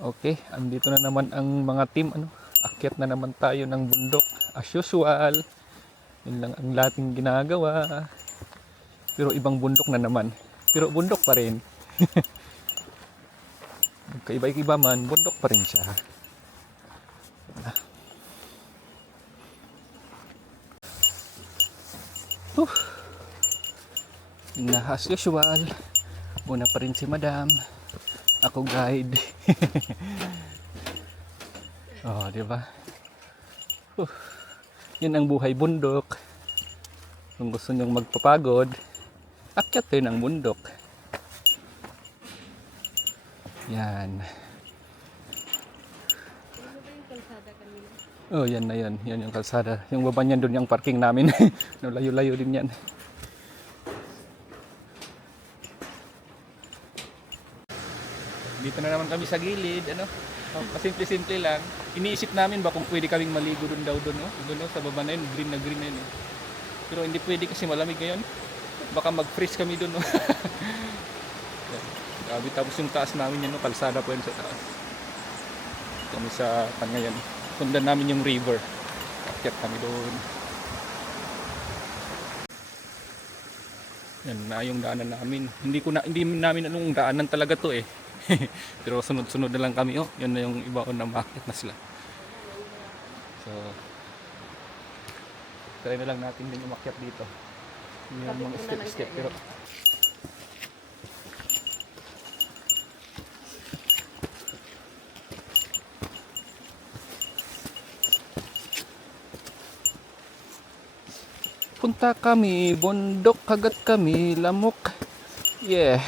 Okay, andito na naman ang mga team. Akyat na naman tayo ng bundok. As usual, yun lang ang lating ginagawa. Pero ibang bundok na naman. Pero bundok pa rin. Kaiba-iba man, bundok pa rin siya. Na as usual, una pa rin si Madam. Ako guide. Oh, di ba? Yun ang buhay bundok. Kung gusto nyong magpapagod, akyat kayo ng bundok. Yan. Oh, yan na yan. Yan yung kalsada. Yung baba niyan doon yung parking namin. No, layo-layo din yan. Dito na naman kami sa gilid, simple-simple lang. Iniisip namin ba kung pwede kaming maligo doon daw doon, doon sa baba na yun, green na yun. Pero hindi pwede kasi malamig ngayon. Baka mag-freeze kami doon, Tapos yung taas namin yan, kalsada po yan sa taas. Kami sa Pangayan. Sundan namin yung river. Akyat kami doon. Yan na yung daanan namin. Hindi namin anong daanan talaga to eh. Pero sunod-sunod na lang kami. Yan na yung iba na makakit na sila. So try na lang natin din umakyat dito. Yung mga step-step pero punta kami, bundok, kagat kami, lamok. Yeah.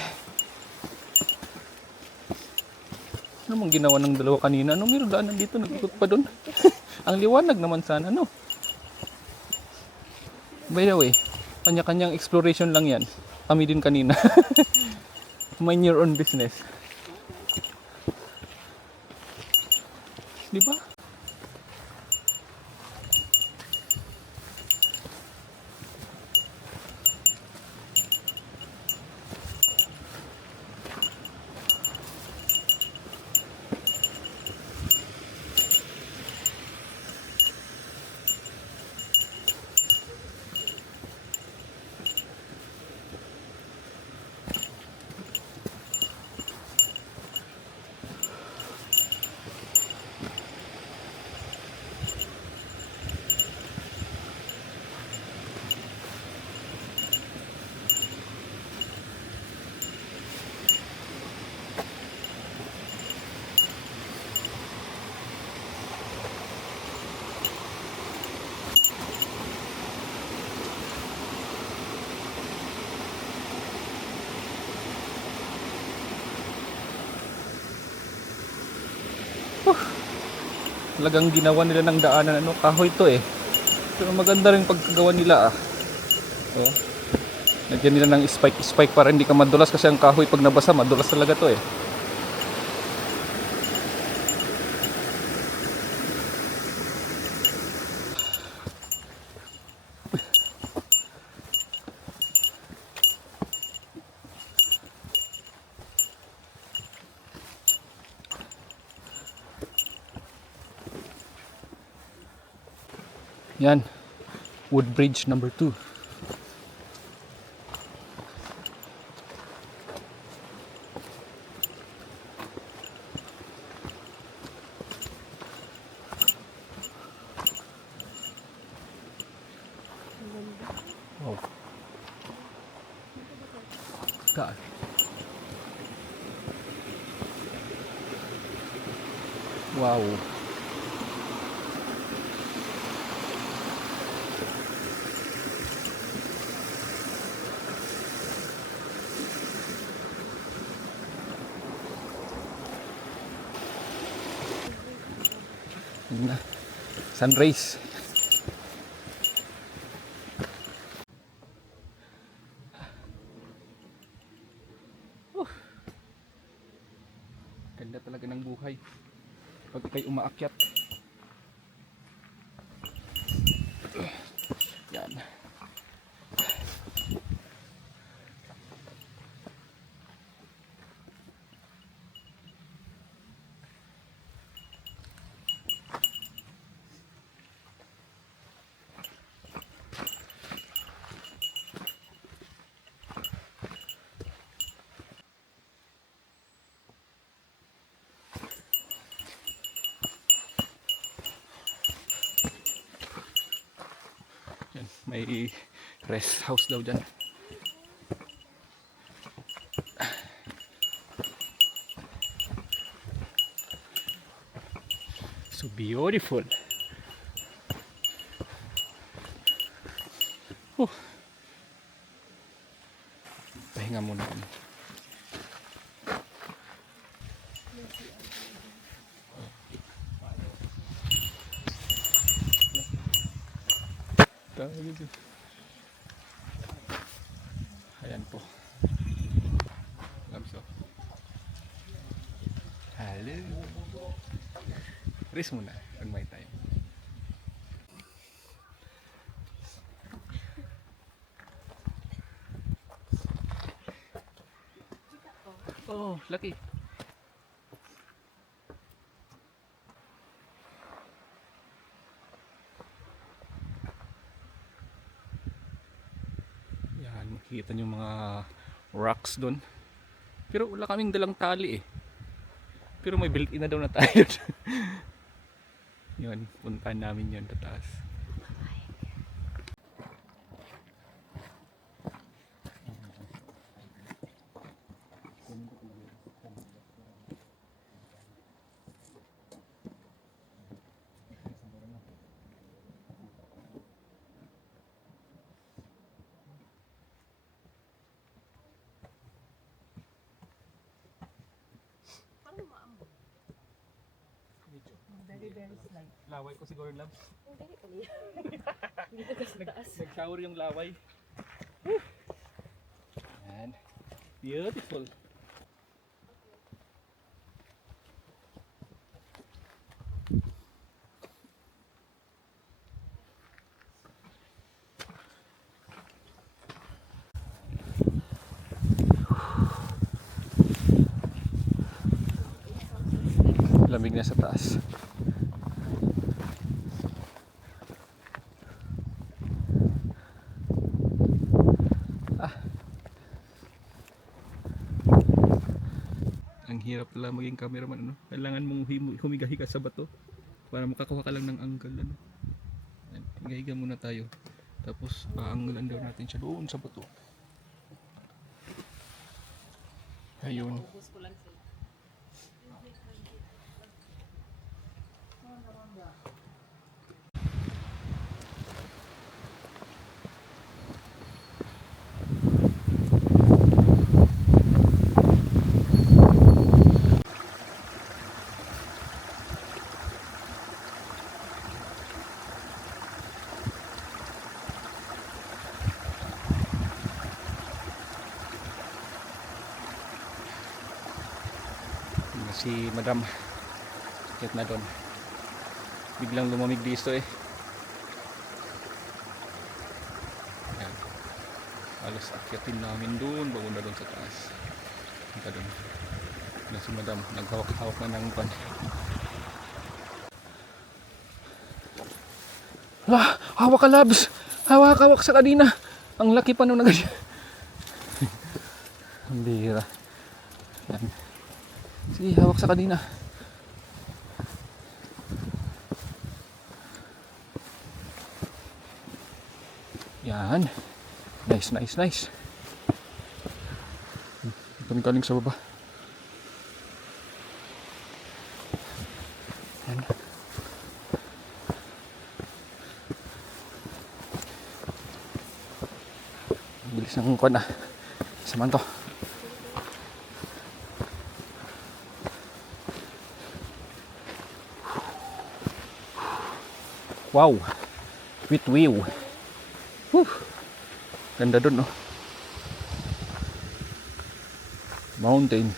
Ano mong ginawa ng dalawa kanina? Meron daanan dito, nag-ikot pa doon. Ang liwanag naman sana, By the way, kanya-kanyang exploration lang yan. Kami din kanina. Mind your own business. Di ba? Talagang ginawa nila ng daanan, kahoy to eh. Pero maganda rin pagkagawa nila Lagyan nila ng spike para hindi ka madulas kasi ang kahoy pag nabasa madulas talaga to eh. Yan, wood bridge number 2. Oh. God. Wow. Sunrise. Ganda talaga ng buhay pag ikay umaakyat. Yan. May rest house daw dyan. So beautiful. Pahinga muna kami. Ayan po. Lamso. Hello. Rest muna pag may time. Oh, lucky. Yan, makikita nyo mga rocks doon. Pero wala kaming dalang tali eh. Pero may built-in na daw na tayo. Yun, puntahan namin yun sa taas. Very slight. Laway ko siguro, Labs. Hindi ka kasi taas. Nag-shower yung laway. Yan. Beautiful. Lamig na sa taas. Ang hirap pala maging cameraman, ano? Kailangan mong humiga-higa sa bato para makakuha ka lang ng angle, ano? Higa-higa muna tayo. Tapos paanggulan daw natin siya doon sa bato. Ayun. Ubus ko lang sila. Si Madam kit na doon. Biglang lumamig dito eh. Ayan. Alas akyatin namin doon bago na doon sa taas. Punta doon. Na si Madam naghawak-hawak na ng pan. Hawak ka, Labs! Hawak sa kanina. Ang laki pa nung nag- Ang bihira. Yan. Sige, hawak sa kanina. Yan. Nice. Kami kaling sa baba. Yan. Bilis ng kuwan na. Saman to. Wow, with view. Whew. Ganda dun, no? Mountain.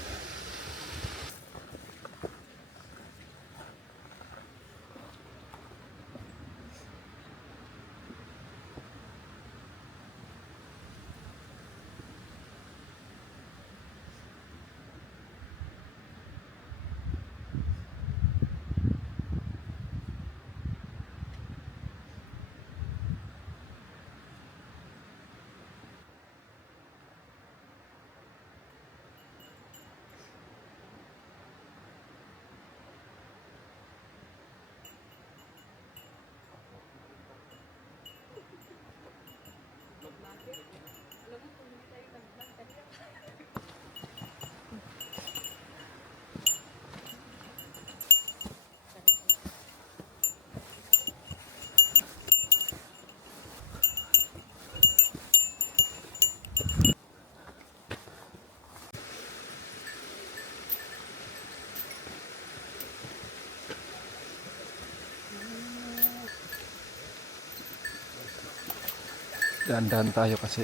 Dahan-dahan tayo kasi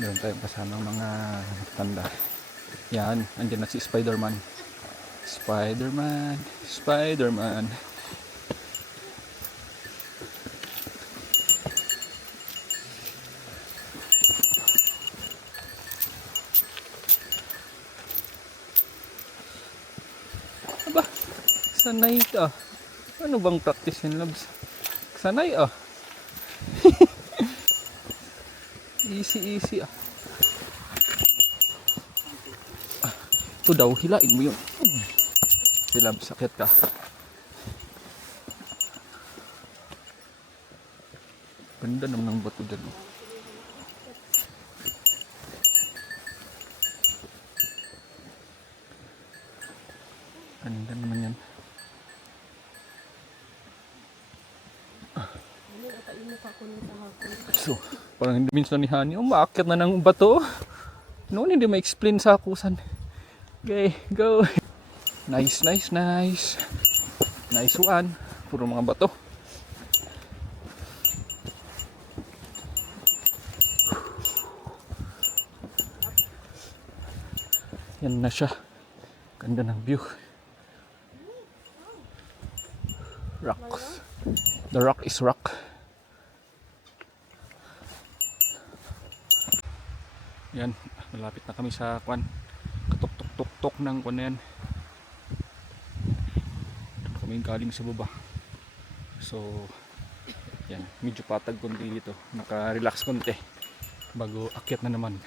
meron tayong kasamang mga tanda. Yan, andyan na si Spider-Man. Spider-Man, Spider-Man. Aba, sanay ka. Ano bang practice yun, loves? Sanay ah. Easy ah. Ito daw, hilain mo yun. Si loves, sakit ka. Ganda naman ng bato dyan. Ganda naman yan. So, parang hindi minsan ni Hani, umaakit na ng bato. Noon hindi ma-explain sa akusan. Okay, go. Nice. Nice one. Puro mga bato. Yan na siya. Ganda ng view. Rocks. The rock is rock. Yan, malapit na kami sa kwan. Katok-tok-tok ng kwan na yan. Dito kami galing sa baba. So, yan, medyo patag konti dito. Naka-relax konti. Bago akyat na naman.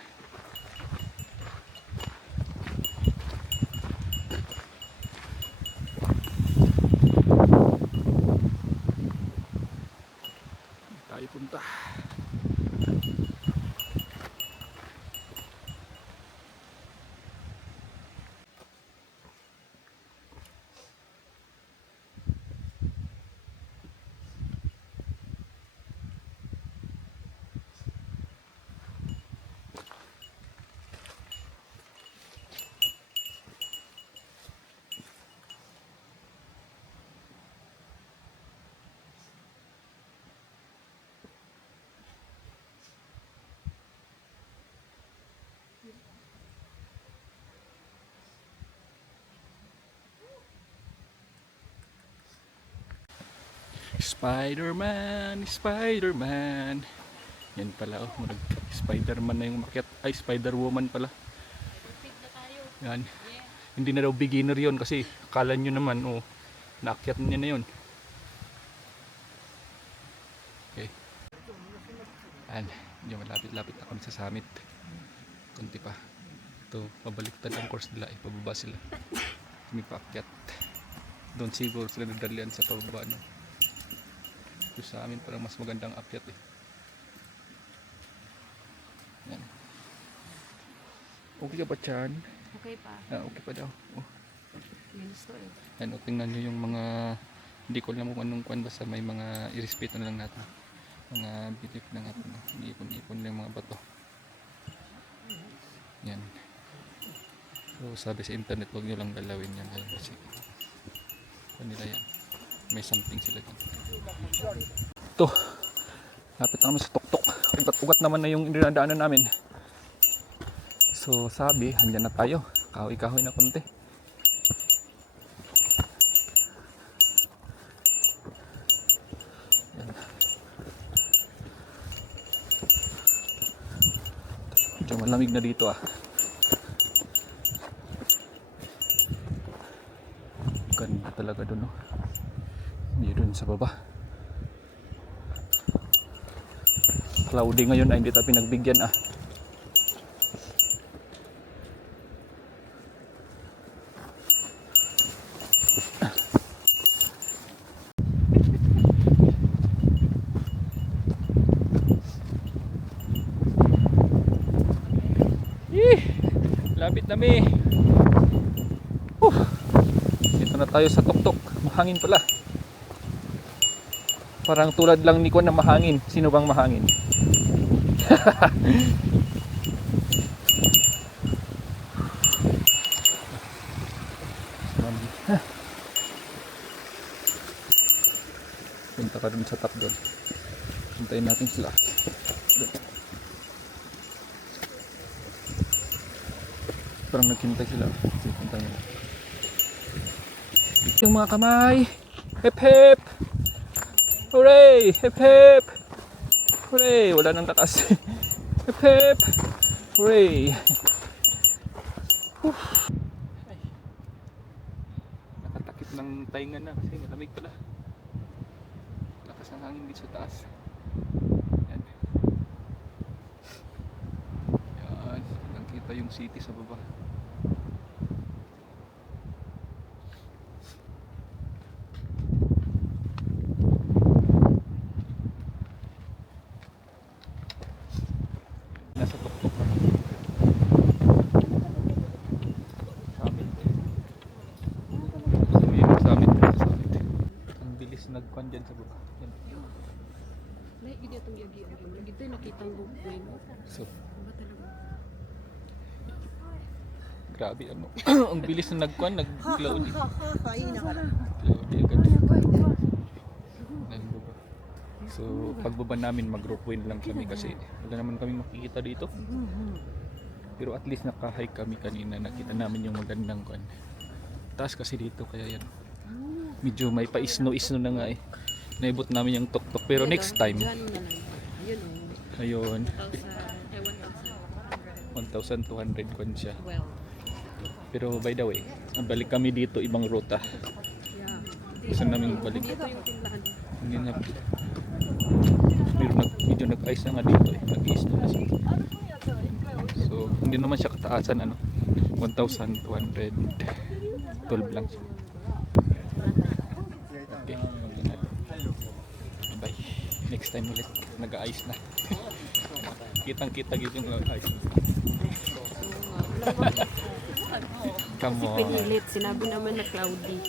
Tayo punta. Spider-Man, Spider-Man. Yan pala oh, Spider-Man na yung umakyat. Ay, Spider-Woman pala. Yan. Hindi na daw beginner yon kasi akala nyo naman, oh, naakyat niya na yun. Okay. Yan. Medyo malapit-lapit ako sa summit. Kunti pa. Ito, pabaliktad ang course nila. Ipababa sila. Kami paakyat. Doon siguro sila nadalian sa pababa. No? Ito sa amin parang mas magandang akyat eh. Yan. Okay ka ba, Chan? Okay pa. Okay pa daw. Oh. Linis to eh. Yan, tingnan nyo yung mga, hindi ko alam kung anong kwan, basta may mga irespeto na lang natin. Mga bitip na natin. Ipon-ipon lang yung mga bato. Yan. So sabi sa internet, huwag nyo lang galawin yan. Kasi kanila yan. May something sila dyan. Ito. Lapit na kami sa tuktok. Ugat-ugat naman na yung dinadaanan namin. So sabi, handyan na tayo. Kahoy-kahoy na konti. Yan. Medyo malamig na dito ah. Ganda talaga dun oh. Hindi dun sa baba. Cloudy ngayon ay hindi tayo pinagbigyan ah. Lapit na mi. Dito na tayo sa tuktok. Mahangin pala. Parang tulad lang ni Kwan na mahangin. Sino bang mahangin? Punta ka dun sa top doon. Hintayin natin sila. Parang naghintay sila. Hintayin mo. Yung mga kamay. Hep hep. Hooray! Hep hep. Hooray! Wala nang tatas. Hep hep. Hooray! Ay. Nakatakip ng tainga na kasi malamig pala. Lakas ng hangin dito sa taas. Yan. Yan. Nakita yung city sa baba. Nasa tuktok kami. Summit. Gusto mo yung summit? Summit. Ang bilis nagkwan dyan sa baba. Yan. May gid itong yagi ang lagi ito nakita ang buhay mo. So, Ba talaga? grabe ano. Ang bilis na nagkwan, nag-cloudy. Kain ka lang. Cloudy agad. Nagbaba. So, pagbaba namin mag-rope wind lang kami kasi wala naman kami makikita dito. Pero at least naka-hike kami kanina, nakita namin yung magandang kwan. Taas kasi dito kaya yan. Medyo may pa-isno-isno na nga eh. Naibot namin yung tuktok pero next time. Diyan na lang. Ayun Ayun, oh. 1,200 kwan siya. Well, Pero by the way, balik kami dito ibang ruta. yeah. Gusto namin balik. Dito yung timplahan. Hindi na. Pero medyo nag-ice na nga dito eh. Nag-ice na siya. So, hindi naman siya kataasan ano. 1,212 lang siya. Okay. Bye. Next time ulit. Nag-ice na. Kitang-kita gitu yung ice. Come Si on. pinilit, sinabi naman na cloudy.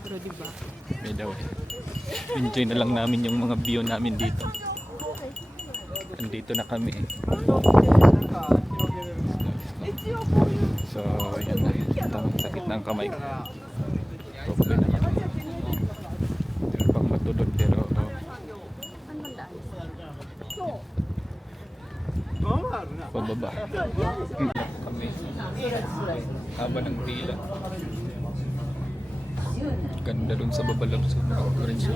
Pero di ba? By the way, enjoy na lang namin yung mga view namin dito. Andito na kami. So, yan na. Tamang sakit na ang kamay ko. Okay na kami. Meron pang matulog pero pababa. Kami. Haba ng pila. Ganda dun sa baba lang sa orange.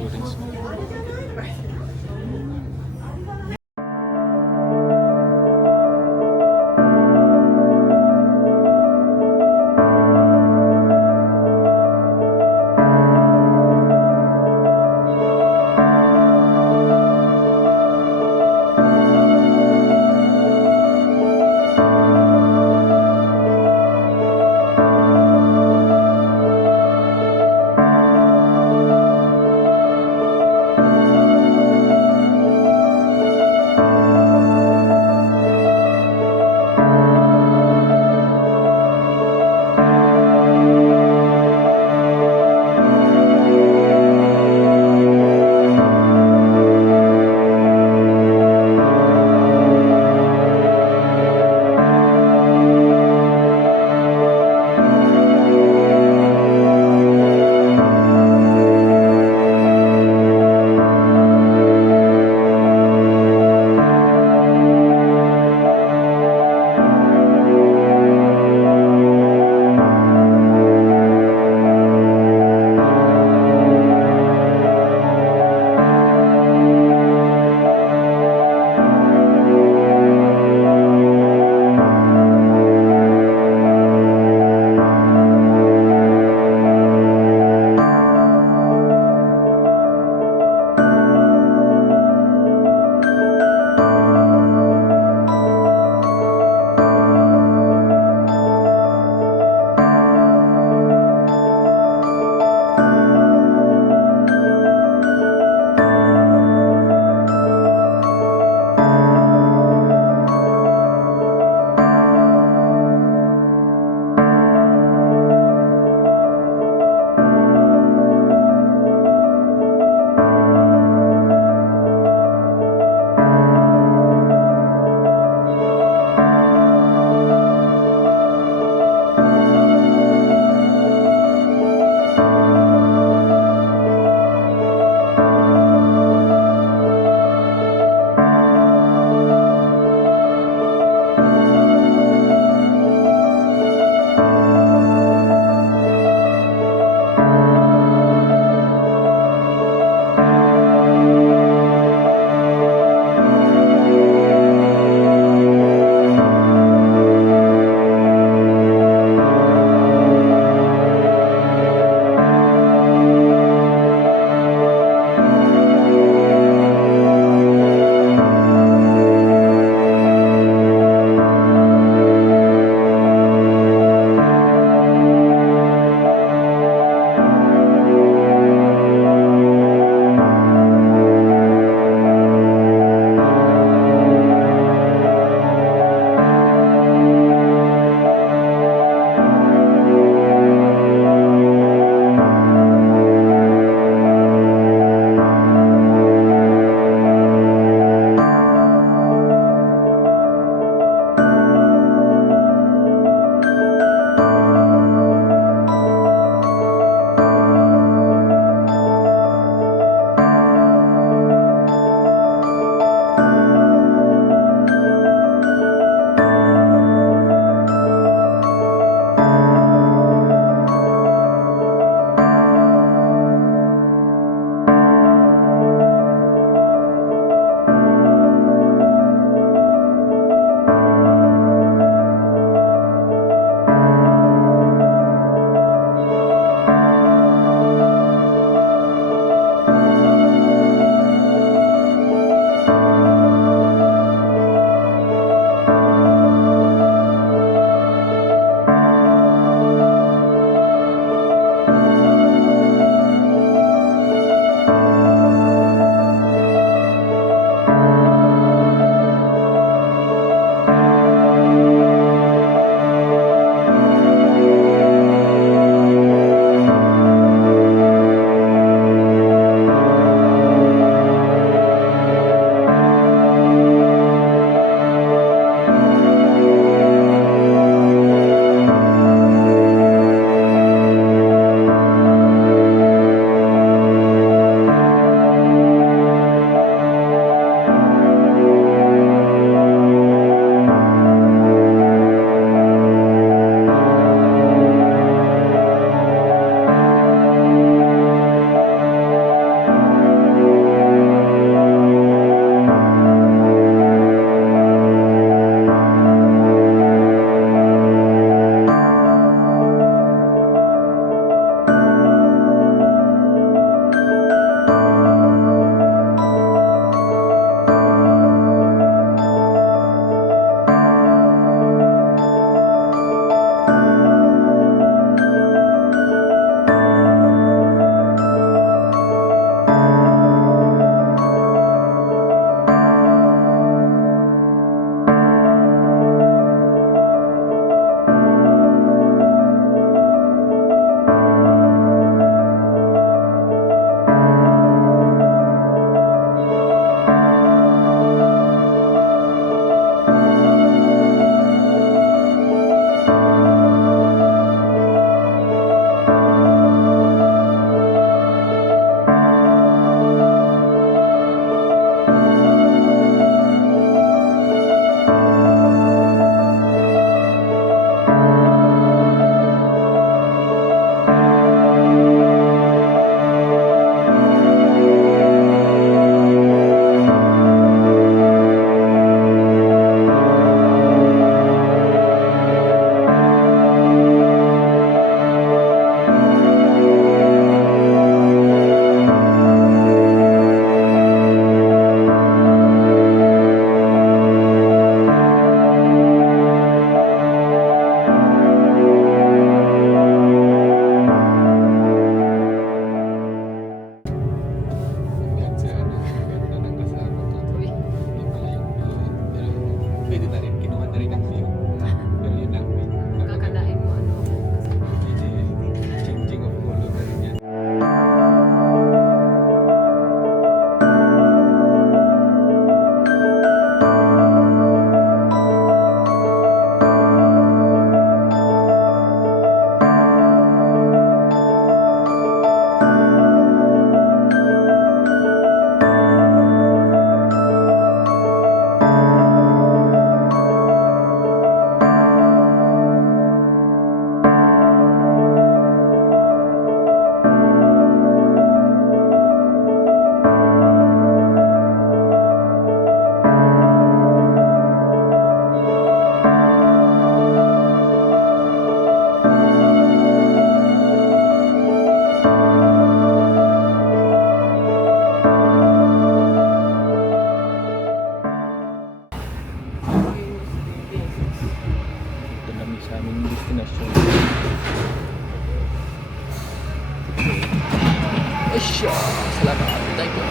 Siya, salamat. Thank you.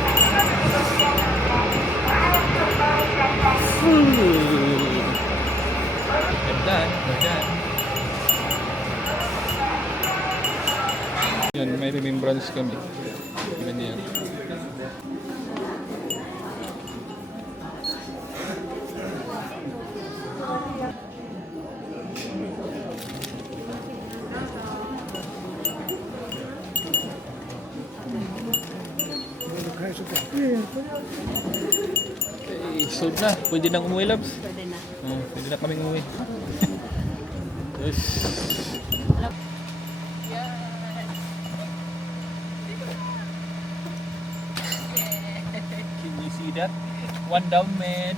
Ganda, ganda. Yan, may remembrance kami. Ganyan. Okay, sold na. Pwede nang umuwi, Labs. Pwede na. Pwede na kaming umuwi. Yes. Can you see that? One down, man.